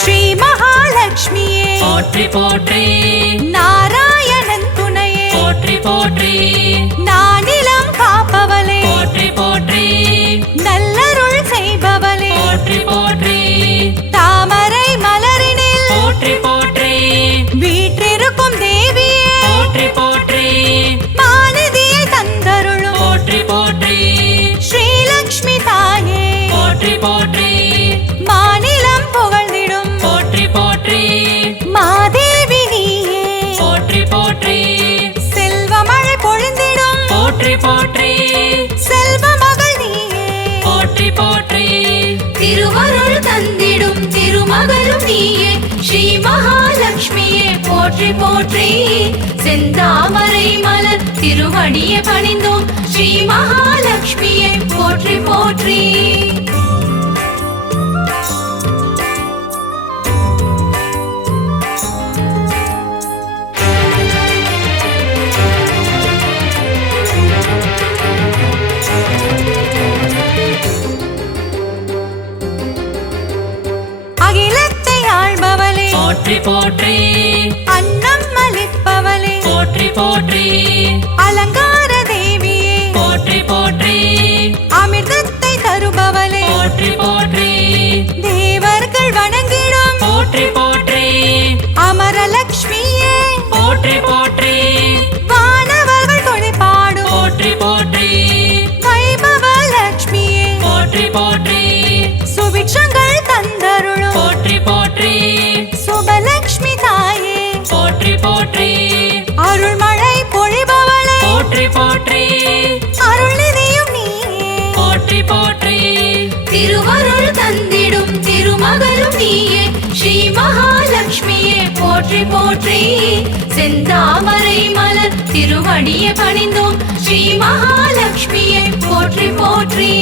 ஸ்ரீ மகாலட்சுமியே போற்றி போற்றி நாராயணன் துணையே போற்றி போற்றி நானிலம் காப்பவளே போற்றி போற்றி நல்லருள் செய்பவளே போற்றி போற்றி தாமரை மலரினில் போற்றி போற்றி வீற்றிருக்கும் தேவியே போற்றி போற்றி மாநிதியை தந்தருளும் போற்றி போற்றி ஸ்ரீலக்ஷ்மி தாயே போற்றி போற்றி மாநிலம் புகழ்ந்திடும் போற்றி போற்றி மாதேவி நீயே போற்றி போற்றி செல்வமழை பொழிந்திடும் போற்றி போற்றி செல்வ மகள் நீயே போற்றி போற்றி திருவருள் தந்திடும் திருமகளும் நீயே ஸ்ரீ மகாலட்சுமியே போற்றி போற்றி செந்தாமரை மலர் திருவடியை பணிந்தோம் ஸ்ரீ மகாலட்சுமியே போற்றி போற்றி அகிலத்தை ஆள்பவளே போற்றி போற்றி அன்னம் அளிப்பவளே போற்றி போற்றி அலங்கார தேவியே போற்றி போற்றி அமிர்தத்தை தருபவளே போற்றி போற்றி தேவர்கள் வணங்கிடும் போற்றி போற்றி அமரலட்சுமியே போற்றி போற்றி வானவர்கள் துணை பாடும் போற்றி போற்றி வைபவ லட்சுமியே போற்றி போற்றி சுபிக்ஷங்கள் தந்தருளும் போற்றி போற்றி சுபலட்சுமி தாயே போற்றி போற்றி அருள்மழை பொழிபவளே போற்றி போற்றி அருள்நிதியும் நீயே போற்றி போற்றி திருவருள் தந்திடும் திருமகளும் நீயே ஸ்ரீ மகாலட்சுமியே போற்றி போற்றி செந்தாமரை மலர் திருவடியை பணிந்தோம் ஸ்ரீ மகாலட்சுமியே போற்றி போற்றி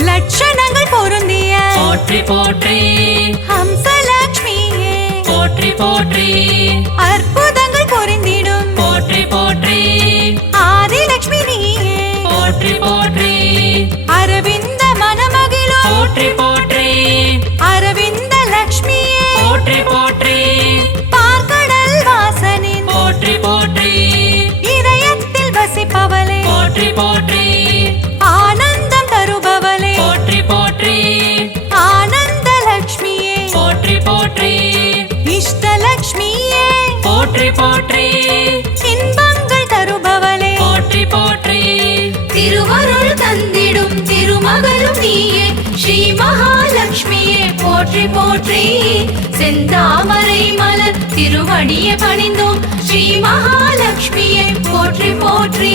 லட்சணங்கள் பொருந்திய போற்றி போற்றி ஹம்சலட்சுமியே போற்றி போற்றி அற்புதங்கள் பொருந்திடும் போற்றி போற்றி ஆதிலட்சுமி நீயே போற்றி போற்றி அரவிந்த மனமகிழும் போற்றி போற்றி அரவிந்த லட்சுமியே போற்றி போற்றி பார்க்கடல் வாசனின் போற்றி போற்றி இதயத்தில் வசிப்பவளே போற்றி போற்றி ஆனந்தம் தருபவளே போற்றி போற்றி ஆனந்த லட்சுமியே போற்றி போற்றி இஷ்டலட்சுமியே போற்றி போற்றி இன்பங்கள் தருபவளே போற்றி போற்றி திருவருள் தந்திடும் திருமகளும் நீயே ஸ்ரீ மகாலட்சுமியே போற்றி போற்றி செந்தாமரை மலர் திருவடியை பணிந்தோம் ஸ்ரீ மகாலட்சுமியே போற்றி போற்றி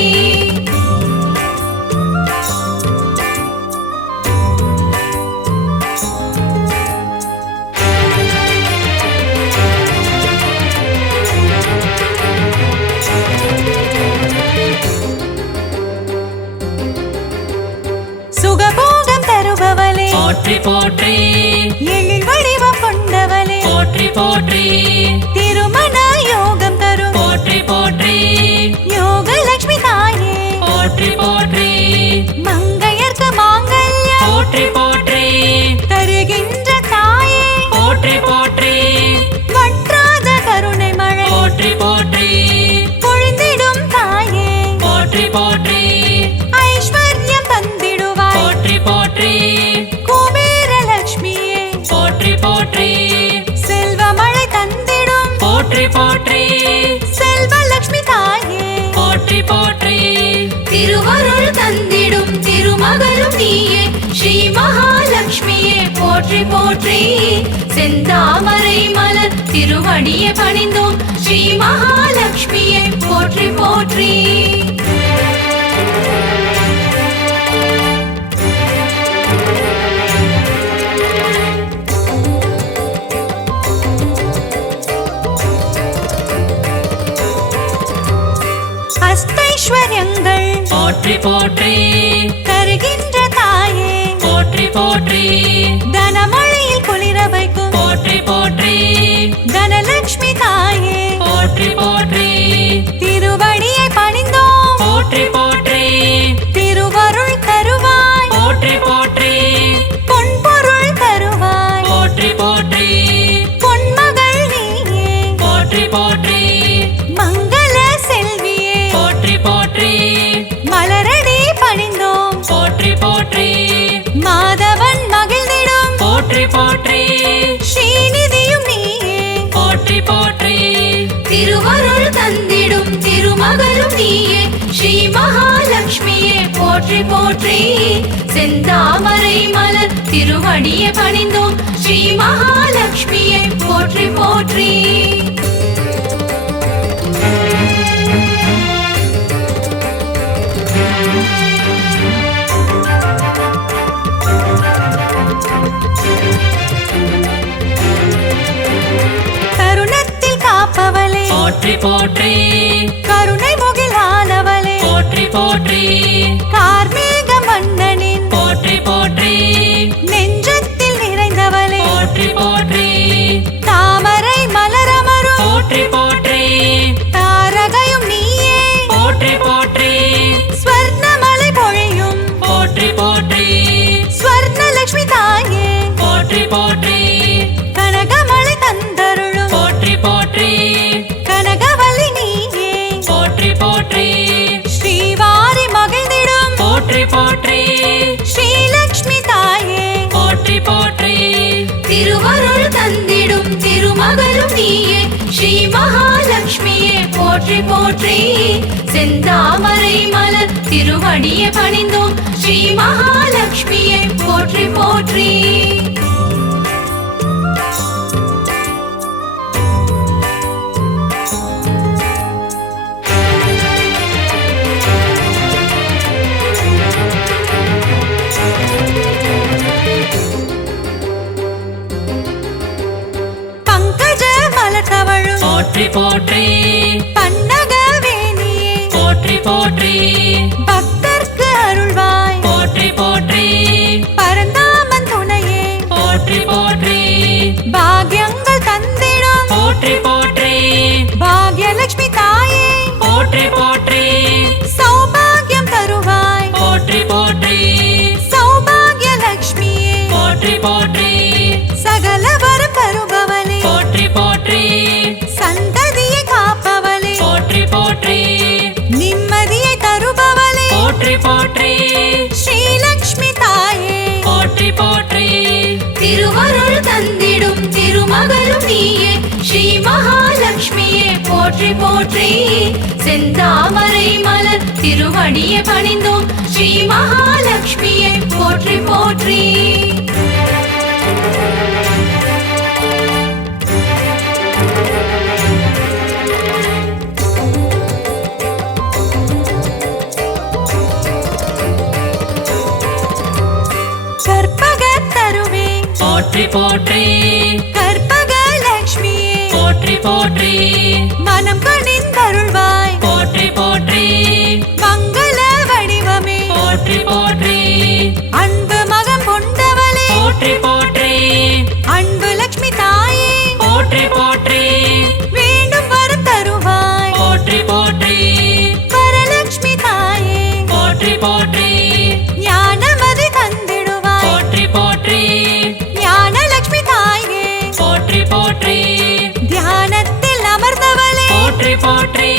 சுகபோகம் தருபவளே போற்றி போற்றி எழில் வடிவம் கொண்டவளே போற்றி போற்றி திருமண யோகம் தரும் போற்றி போற்றி யோகலட்சுமி தாயே போற்றி போற்றி மங்கையர்க்கு மாங்கல்யம் போற்றி போற்றி தருகின்ற தாயே போற்றி போற்றி வற்றாத கருணை மழை போற்றி போற்றி பொழிந்திடும் தாயே போற்றி போற்றி ஐஸ்வர்யம் தந்திடுவாய் போற்றி போற்றி குபேர லட்சுமியே போற்றி போற்றி செல்வமழை தந்திடும் போற்றி போற்றி செல்வலட்சுமி தாயே போற்றி போற்றி திருவருள் தந்திடும் திருமகளும் நீயே ஸ்ரீ மகாலட்சுமியே போற்றி போற்றி செந்தாமரை மலர் திருவடியை பணிந்தோம் ஸ்ரீ மகாலட்சுமியே போற்றி போற்றி அஷ்டைஸ்வர்யங்கள் போற்றி போற்றி தருகின்ற தாயே போற்றி போற்றி தனமழையில் குளிர வைக்கும் போற்றி போற்றி தனலட்சுமி தாயே போற்றி போற்றி திருவடியை பணிந்தோம் போற்றி போற்றி திருவருள் தருவாய் போற்றி போற்றி பொன்பொருள் தருவாய் போற்றி போற்றி பொன்மகள் நீயே போற்றி போற்றி மங்கள செல்வியே போற்றி போற்றி மலரடி பணிந்தோம் போற்றி போற்றி மாதவன் மகிழ்ந்திடும் போற்றி போற்றி ஸ்ரீநிதியும் நீயே போற்றி போற்றி திருவருள் தந்திடும் திருமகளும் நீயே ஸ்ரீ மகாலட்சுமியே போற்றி போற்றி செந்தாமரை மலர் திருவடியை பணிந்தோம் ஸ்ரீ மகாலட்சுமியே போற்றி போற்றி கருணத்தில் காப்பவளே போற்றி போற்றி கருணை முகிலானவளே போற்றி போற்றி கார்மேக மன்னனின் போற்றி போற்றி நெஞ்சத்தில் நிறைந்தவளே போற்றி போற்றி தாமரை மலரமரும் போற்றி போற்றி தாரகையும் நீயே போற்றி போற்றி ஸ்வர்ணமலை பொழியும் போற்றி போற்றி ஸ்வர்ணலட்சுமி தாயே போற்றி போற்றி கனகமலை தந்தருளும் போற்றி போற்றி கனகவல்லி நீயே போற்றி போற்றி ஸ்ரீவாரி மகிழ்ந்திடும் போற்றி போற்றி ஸ்ரீலக்ஷ்மி தாயே போற்றி போற்றி திருவருள் தந்திடும் திருமகளும் நீயே ஸ்ரீ மகாலட்சுமியே போற்றி போற்றி செந்தாமரை மலர் திருவடியை பணிந்தோம் ஸ்ரீ மகாலட்சுமியே போற்றி போற்றி பங்கஜ மலர் தவழும் போற்றி போற்றி பன்னகவேணியே போற்றி போற்றி பக்தர்க்கு அருள்வாய் போற்றி போற்றி பரந்தாமன் துணையே போற்றி போற்றி பாக்யங்கள் தந்திடும் போற்றி போற்றி பாக்யலட்சுமி தாயே போற்றி போற்றி சௌபாகியம் தருவாய் போற்றி போற்றி சௌபாகியலட்சுமியே போற்றி போற்றி சகல வரம் தருபவளே போற்றி போற்றி சந்ததியை காப்பவளே போற்றி போற்றி நிம்மதியை தருபவளே போற்றி போற்றி ஸ்ரீலக்ஷ்மி தாயே போற்றி போற்றி திருவருள் தந்திடும் திருமகளும் நீயே ஸ்ரீ மகாலட்சுமியே போற்றி போற்றி செந்தாமரை மலர் திருவடியை பணிந்தோம் ஸ்ரீ மகாலட்சுமியே போற்றி போற்றி கற்பகத் தருவே போற்றி போற்றி கற்பகலட்சுமியே போற்றி போற்றி மனம் கனிந்தருள்வாய் போற்றி போற்றி மங்கள வடிவமே போற்றி போற்றி அன்பு மகம் கொண்டவளே போற்றி போற்றி அன்பு லட்சுமி தாயே போற்றி போற்றி வேண்டும் வரம் தருவாய் போற்றி போற்றி வரலட்சுமி தாயே போற்றி போற்றி ஞானமதி தந்திடுவாய் போற்றி போற்றி ஞானலட்சுமி தாயே போற்றி போற்றி தியானத்தில் அமர்ந்தவளே போற்றி போற்றி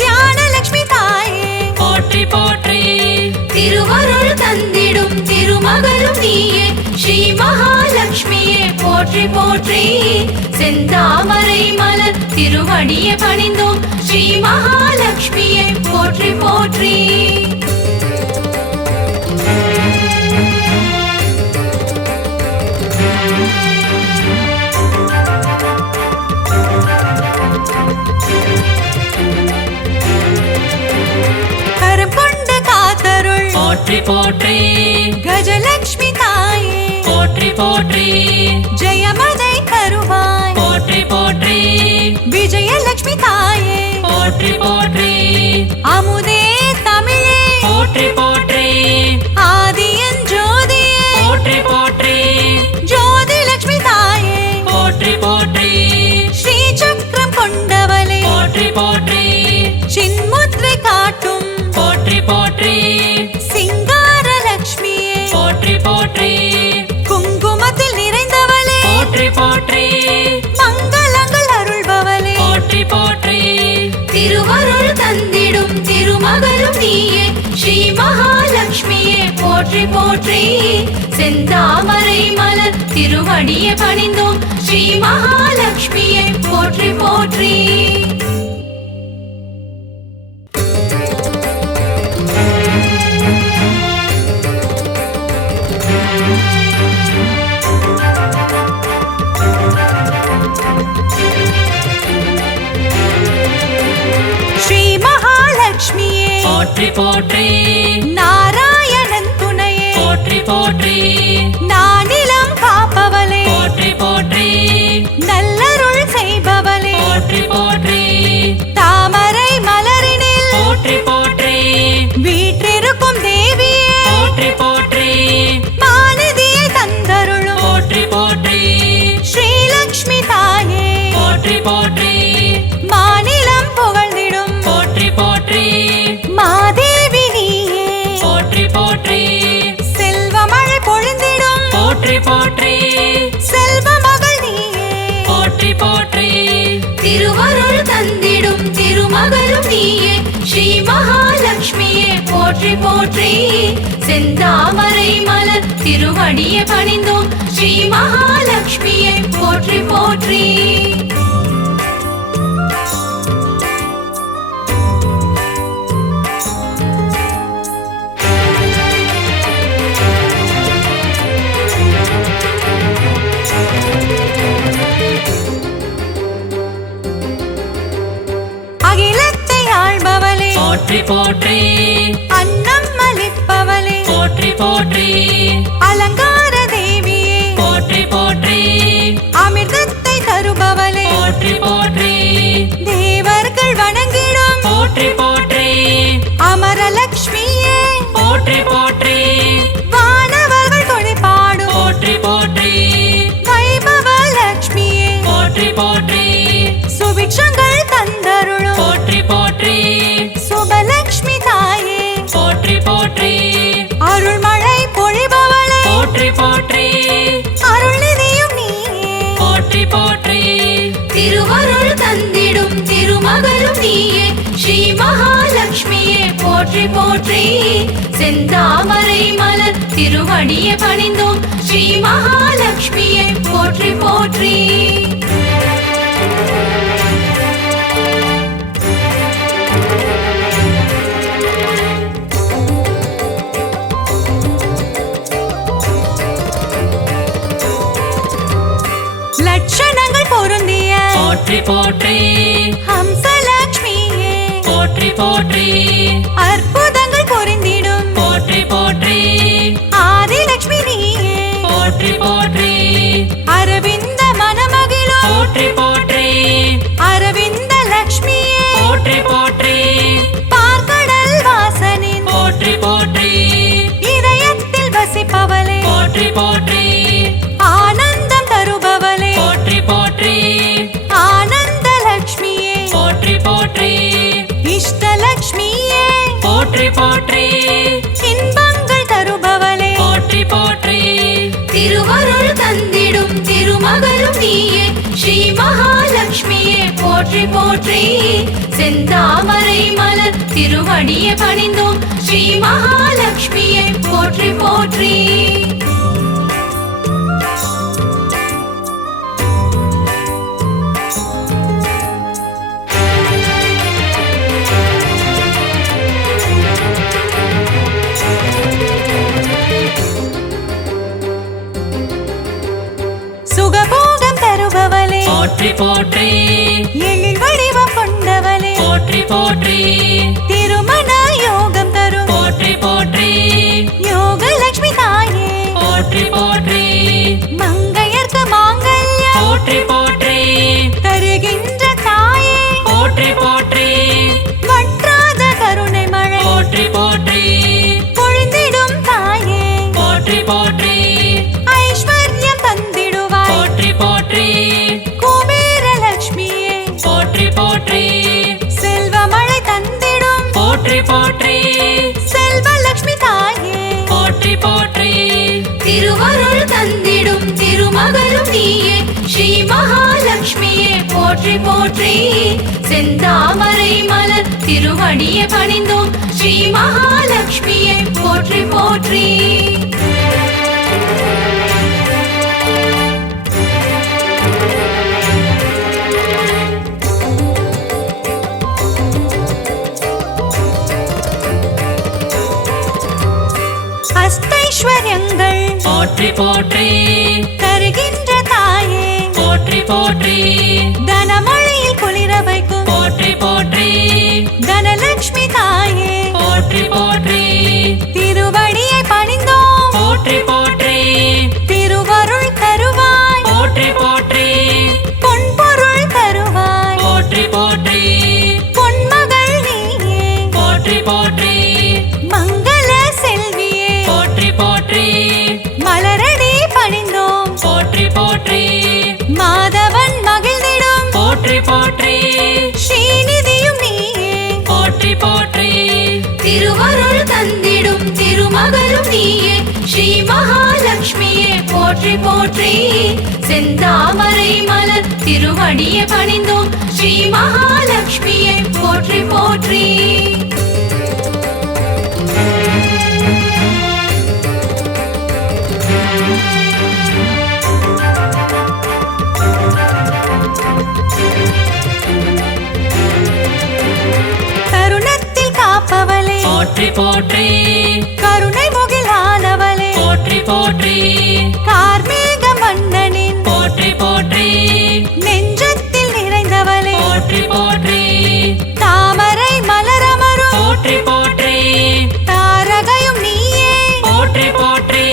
தியானலட்சுமி தாயே போற்றி போற்றி திருவருள் தந்திடும் திருமகளும் நீயே ஸ்ரீ மகாலட்சுமியே போற்றி போற்றி செந்தாமரை மலர் திருவடியை பணிந்தோம் ஸ்ரீ மகாலட்சுமியே போற்றி போற்றி கரம் கொண்டு காத்தருள் போற்றி போற்றி கஜலட்சுமி தாயே போற்றி போற்றி ஜெயமதை தருவாய் போற்றி போற்றி விஜயலட்சுமி தாயே போற்றி போற்றி அமுதே தமிழே போற்றி போற்றி ஆதியன் ஜோதியே போற்றி போற்றி ஜோதி லட்சுமி தாயே போற்றி கொண்டவளே போற்றி போற்றி சின்முத்ரை காட்டும் போற்றி போற்றி சிங்கார லக்ஷ்மியே போற்றி போற்றி குங்குமத்தில் நிறைந்தவளே போற்றி போற்றி மங்களங்கள் அருள்பவளே போற்றி போற்றி திருவருள் தந்திடும் திருமகளும் நீயே ஸ்ரீ மகாலட்சுமியே போற்றி போற்றி செந்தாமரை மலர் திருவடியை பணிந்தோம் ஸ்ரீ மகாலட்சுமியே போற்றி போற்றி ஸ்ரீ மகாலட்சுமியே போற்றி போற்றி நாராயணன் துணையே போற்றி போற்றி நானிலம் காப்பவளே போற்றி போற்றி நல்லருள் செய்பவளே போற்றி போற்றி தாமரை மலரினில் போற்றி போற்றி வீற்றிருக்கும் தேவியே போற்றி போற்றி மாநிதியை தந்தருளும் போற்றி போற்றி ஸ்ரீலக்ஷ்மி தாயே போற்றி போற்றி மாநிலம் புகழ்ந்திடும் போற்றி போற்றி மாதேவி நீயே போற்றி போற்றி செல்வமழை பொழிந்திடும் போற்றி போற்றி செல்வ மகள் நீயே போற்றி போற்றி திருவருள் தந்திடும் திருமகளும் நீயே ஸ்ரீ மகாலட்சுமியே போற்றி போற்றி செந்தாமரை மலர் திருவடியை பணிந்தோம் ஸ்ரீ மகாலட்சுமியே போற்றி போற்றி அகிலத்தை ஆள்பவளே போற்றி போற்றி அன்னம் அளிப்பவளே போற்றி போற்றி அலங்கார தேவியே போற்றி போற்றி அமிர்தத்தை தருபவளே போற்றி போற்றி தேவர்கள் வணங்கிடும் போற்றி போற்றி அமரலக்ஷ்மியே போற்றி போற்றி வானவர்கள் துணைப்பாடும் போற்றி போற்றி வைபவ லக்ஷ்மியே போற்றி போற்றி சுபிட்சங்கள் தந்தருளும் போற்றி போற்றி சுபலக்ஷ்மி தாயே போற்றி போற்றி அருள்மழை பொழிபவளே போற்றி போற்றி அருள்நிதியும் நீயே போற்றி போற்றி திருவருள் தந்திடும் திருமகளும் நீயே ஸ்ரீ மகாலட்சுமியே போற்றி போற்றி செந்தாமரை மலர் திருவடியை பணிந்தோம் ஸ்ரீ மகாலட்சுமியே போற்றி போற்றி லட்சணங்கள் பொருந்திய போற்றி போற்றி ஹம்சலக்ஷ்மியே போற்றி போற்றி அற்புதங்கள் பொருந்திடும் போற்றி போற்றி ஆதிலக்ஷ்மி நீயே போற்றி போற்றி அரவிந்த மனமகிழும் போற்றி போற்றி அரவிந்த லக்ஷ்மியே போற்றி போற்றி பார்க்கடல் வாசனின் போற்றி போற்றி இதயத்தில் வசிப்பவளே போற்றி போற்றி ஆனந்தம் தருபவளே போற்றி போற்றி ஆனந்த லக்ஷ்மியே போற்றி போற்றி இஷ்டலக்ஷ்மியே போற்றி போற்றி இன்பங்கள் தருபவளே போற்றி போற்றி திருவருள் தந்திடும் திருமகளும் நீயே ஸ்ரீ மகாலட்சுமியே போற்றி போற்றி செந்தாமரை மலர் திருவடியை பணிந்தோம் ஸ்ரீ மகாலட்சுமியே போற்றி போற்றி சுகபோகம் தருபவளே போற்றி போற்றி எழில் வடிவம் கொண்டவளே போற்றி போற்றி திருமண யோகம் தரும் போற்றி போற்றி யோகலட்சுமி தாயே போற்றி போற்றி மங்கையர்க்கு மாங்கல்யம் போற்றி போற்றி தருகின்ற தாயே போற்றி போற்றி வற்றாத கருணை மழை போற்றி போற்றி பொழிந்திடும் தாயே போற்றி போற்றி ஐஸ்வர்யம் தந்திடுவாய் போற்றி போற்றி குபேர லட்சுமியே போற்றி போற்றி செல்வலட்சுமி தாயே போற்றி போற்றி திருவருள் தந்திடும் திருமகளும் நீயே ஸ்ரீ மகாலட்சுமியே போற்றி போற்றி செந்தாமரை மலர் திருவடியை பணிந்தோம் ஸ்ரீ மகாலட்சுமியே போற்றி போற்றி அஷ்டைஸ்வர்யங்கள் போற்றி போற்றி தருகின்ற தாயே போற்றி போற்றி தனமழையில் குளிர வைக்கும் போற்றி போற்றி தனலட்சுமி தாயே போற்றி போற்றி திருவடியை பணிந்தோம் போற்றி போற்றி திருவருள் தருவாய் போற்றி போற்றி பொன்பொருள் தருவாய் போற்றி போற்றி பொன்மகள் நீயே போற்றி போற்றி மங்கள செல்வியே போற்றி போற்றி மலரடி பணிந்தோம் போற்றி போற்றி மாதவன் மகிழ்ந்திடும் போற்றி போற்றி ஸ்ரீநிதியும் நீயே போற்றி போற்றி திருவருள் தந்திடும் திருமகளும் நீயே ஸ்ரீ மகாலட்சுமியே போற்றி போற்றி செந்தாமரை மலர் திருவடியை பணிந்தோம் ஸ்ரீ மகாலட்சுமியே போற்றி போற்றி தருணத்தில் காப்பவளே போற்றி போற்றி கருணை முகிலானவளே போற்றி போற்றி கார்மேக மன்னனின் போற்றி போற்றி நெஞ்சத்தில் நிறைந்தவளே போற்றி போற்றி தாமரை மலரமரும் போற்றி போற்றி தாரகையும் நீயே போற்றி போற்றி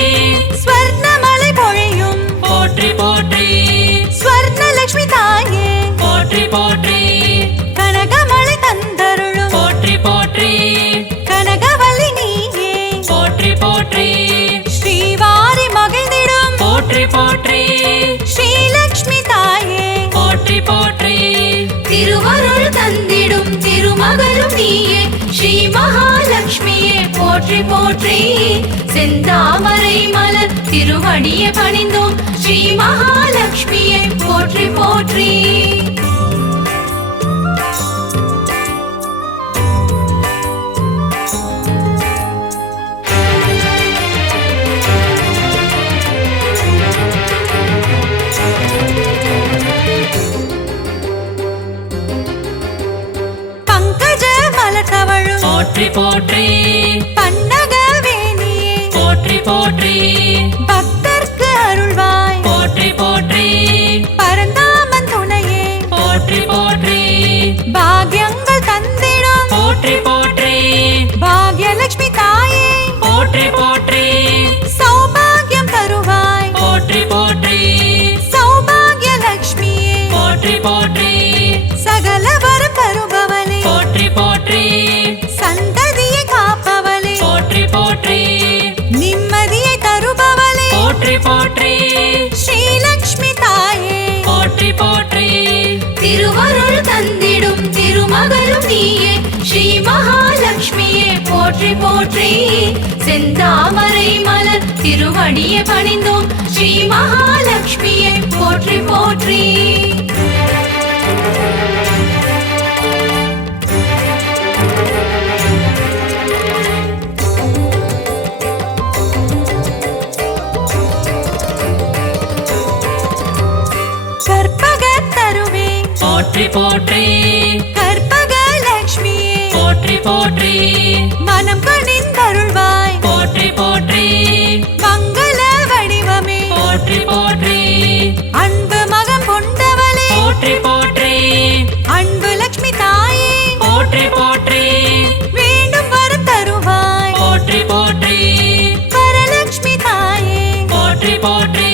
ஸ்வர்ணமலை பொழியும் போற்றி போற்றி ஸ்வர்ணலட்சுமி தாயே போற்றி போற்றி கனகமலை தந்தருளும் போற்றி போற்றி கனகவல்லி நீயே போற்றி போற்றி ஸ்ரீவாரி மகிழ்ந்திடும் போற்றி போற்றி ஸ்ரீலக்ஷ்மி தாயே போற்றி போற்றி திருவருள் தந்திடும் திருமகளும் நீயே ஸ்ரீ மகாலட்சுமியே போற்றி போற்றி செந்தாமரை மலர் திருவடியை பணிந்தோம் ஸ்ரீ மகாலட்சுமியே போற்றி போற்றி பங்கஜ மலர் தவழும் போற்றி போற்றி பன்னகவேணியே போற்றி போற்றி பக்தர்க்கு அருள்வாய் போற்றி போற்றி பரந்தாமன் துணையே போற்றி போற்றி பாக்யங்கள் தந்திடும் போற்றி போற்றி பாக்யலட்சுமி தாயே போற்றி போற்றி சௌபாகியம் தருவாய் போற்றி போற்றி சௌபாகியலட்சுமியே போற்றி போற்றி சகல வரம் தருபவளே போற்றி போற்றி சந்ததியை காப்பவளே போற்றி போற்றி நிம்மதியை தருபவளே போற்றி போற்றி ஸ்ரீலக்ஷ்மி தாயே போற்றி போற்றி திருவருள் தந்திடும் திருமகளும் நீயே ஸ்ரீ மகாலட்சுமியே போற்றி போற்றி செந்தாமரை மலர் திருவடியை பணிந்தோம் ஸ்ரீ மகாலட்சுமியே போற்றி போற்றி கற்பகத் தருவே போற்றி போற்றி கற்பகலட்சுமியே போற்றி போற்றி மனம் கனிந்தருள்வாய் போற்றி போற்றி மங்கள வடிவமே போற்றி போற்றி அன்பு மகம் கொண்டவளே போற்றி போற்றி அன்பு லட்சுமி தாயே போற்றி போற்றி வேண்டும் வரம் தருவாய் போற்றி போற்றி வரலட்சுமி தாயே போற்றி போற்றி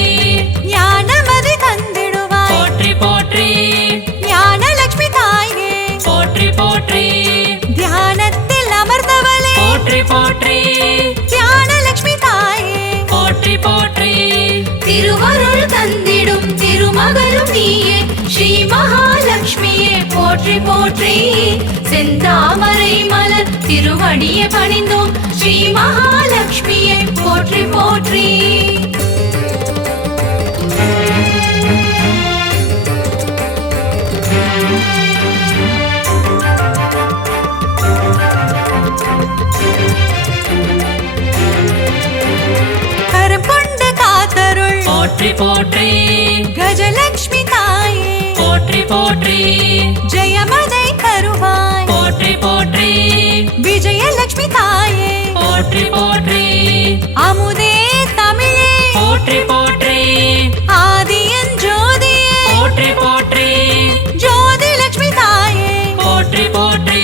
ஞானமதி தந்திடுவாய் போற்றி போற்றி ஞானலட்சுமி தாயே போற்றி போற்றி தியானத்தில் அமர்ந்தவளே போற்றி போற்றி ஞானலட்சுமி தாயே போற்றி போற்றி திருவருள் தந்திடும் திருமகளும் நீயே ஸ்ரீ மகா போற்றி போற்றி செந்தாமரை மலர் திருவடியை பணிந்தோம் ஸ்ரீ மகாலட்சுமியே போற்றி போற்றி கரம் கொண்டு காத்தருள் போற்றி போற்றி கஜலட்சுமி தாயே போற்றி போற்றி ஜெயமதை தருவாய் போற்றி போற்றி விஜயலட்சுமி தாயே போற்றி போற்றி அமுதே தமிழே போற்றி போற்றி ஆதியன் ஜோதியே போற்றி போற்றி ஜோதி லட்சுமி தாயே போற்றி போற்றி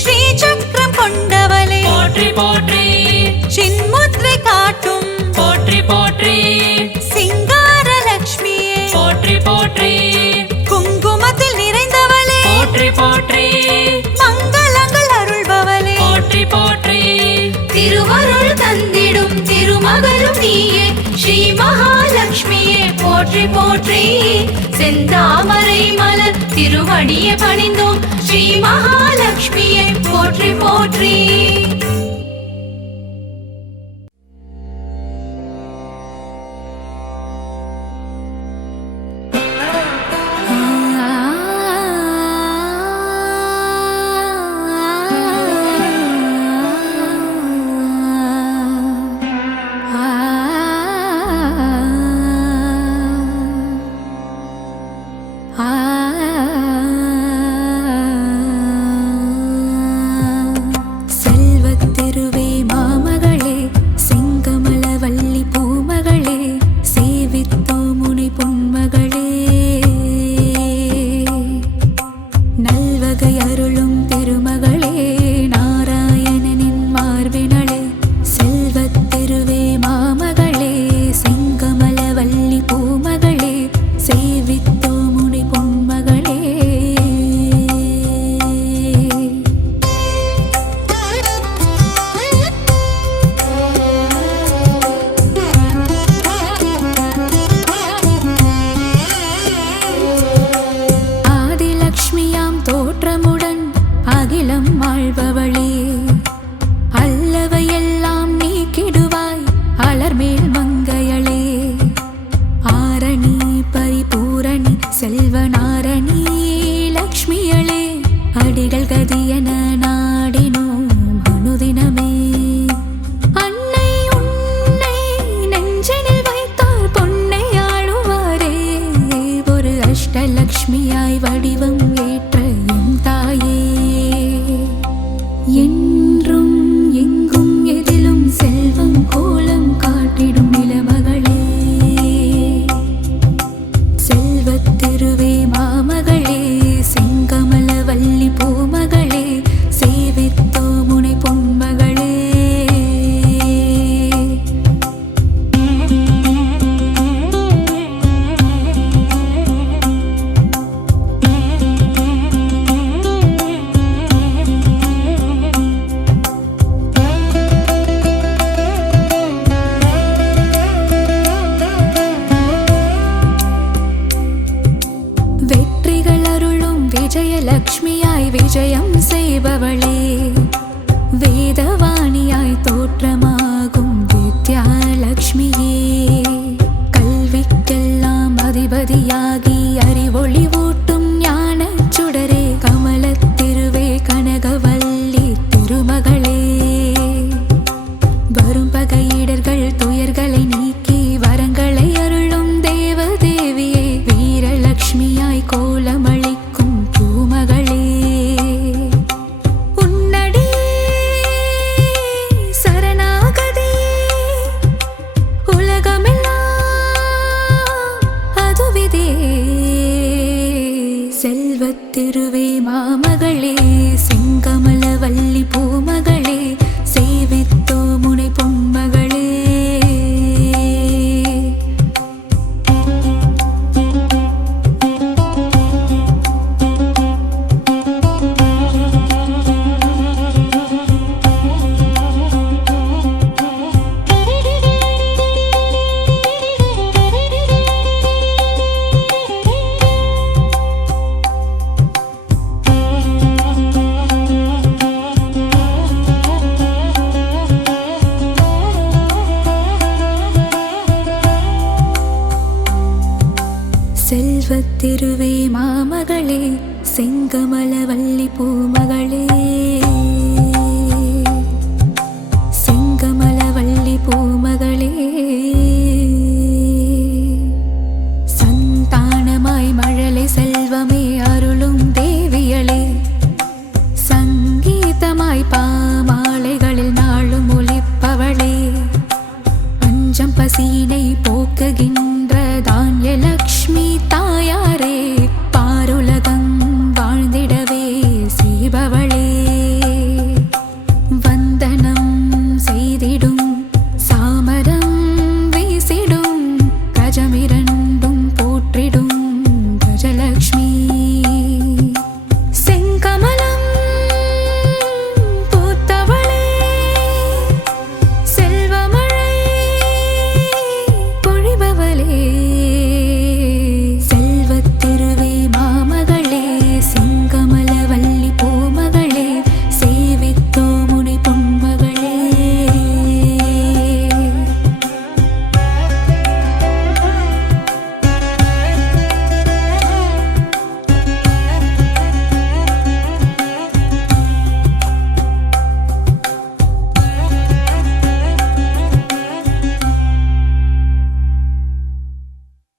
ஸ்ரீ சக்கரம் கொண்டவளே போற்றி போற்றி சின்முத்ரை காட்டும் போற்றி போற்றி சிங்கார லட்சுமியே போற்றி போற்றி குங்குமத்தில் நிறைந்தவளே போற்றி போற்றி மங்களங்கள் அருள்பவளே போற்றி போற்றி திருவருள் தந்திடும் திருமகளும் நீயே ஸ்ரீ மகாலட்சுமியே போற்றி போற்றி செந்தாமரை மலர் திருவடியை பணிந்தோம் ஸ்ரீ மகாலட்சுமியே போற்றி போற்றி செல்வத்திருவே மாமகளே செங்கமலவல்லி பூமகளே சேவித்தோ முனை பொன்மகளே நல்வகை அருளும் திருமகளே நாராயணனின் மார்பினளே செல்வத்திருவே மாமகளே செங்கமலவல்லி பூமகளே சேவித்தோ முனை பொன்மகளே ஆதிலக்ஷ்மியாம் தோற்றமுடன் அகிலம் ஆள்பவளே அல்லவையெல்லாம் நீக்கிடுவாய் அலர்மேல் மங்கையளே ஆரணி பரிபூரணி செல்வநாரணி லக்ஷ்மியளே அடிகள் கதியன நாடினோம் அனுதினமே அன்னை உன்னை நெஞ்சினில் வைத்தால் பொன்னை ஆளுவாரே ஒரு அஷ்டலக்ஷ்மியாய் வடிவம் ஏற்ற என் தாயே என்றும் எங்கும் எதிலும் செல்வம் கோலம் காட்டிடும் நிலமகளே செல்வத்திருவே மாமகளே செங்கமலவல்லி பூமகளே சேவித்தோ முனை பொன்மகளே வெற்றிகள் அருளும் விஜயலக்ஷ்மியாய் விஜயம் செய்பவளே வேதவாணியாய் தோற்றமாகும் வித்யாலக்ஷ்மியே கல்விக்கெல்லாம் அதிபதியாகி அறிவொளி ஊட்டும் ஞானச் சுடரே கமலத்திருவே கனகவல்லி திருமகளே வரும் பகையிடர்கள் துயர்களை நீக்கி வரங்களை அருளும் தேவதேவியே வீரலக்ஷ்மியாய் கோலமளிக்கும் பூமகளே உன்னடி சரணாகதி உலகமெல்லாம் அதுவிதே செல்வத்திருவே மாமகளே செங்கமலவல்லி பூமகளே சேவித்தோ முனை பொன்மகளே செங்கமல வள்ளி பூமகளே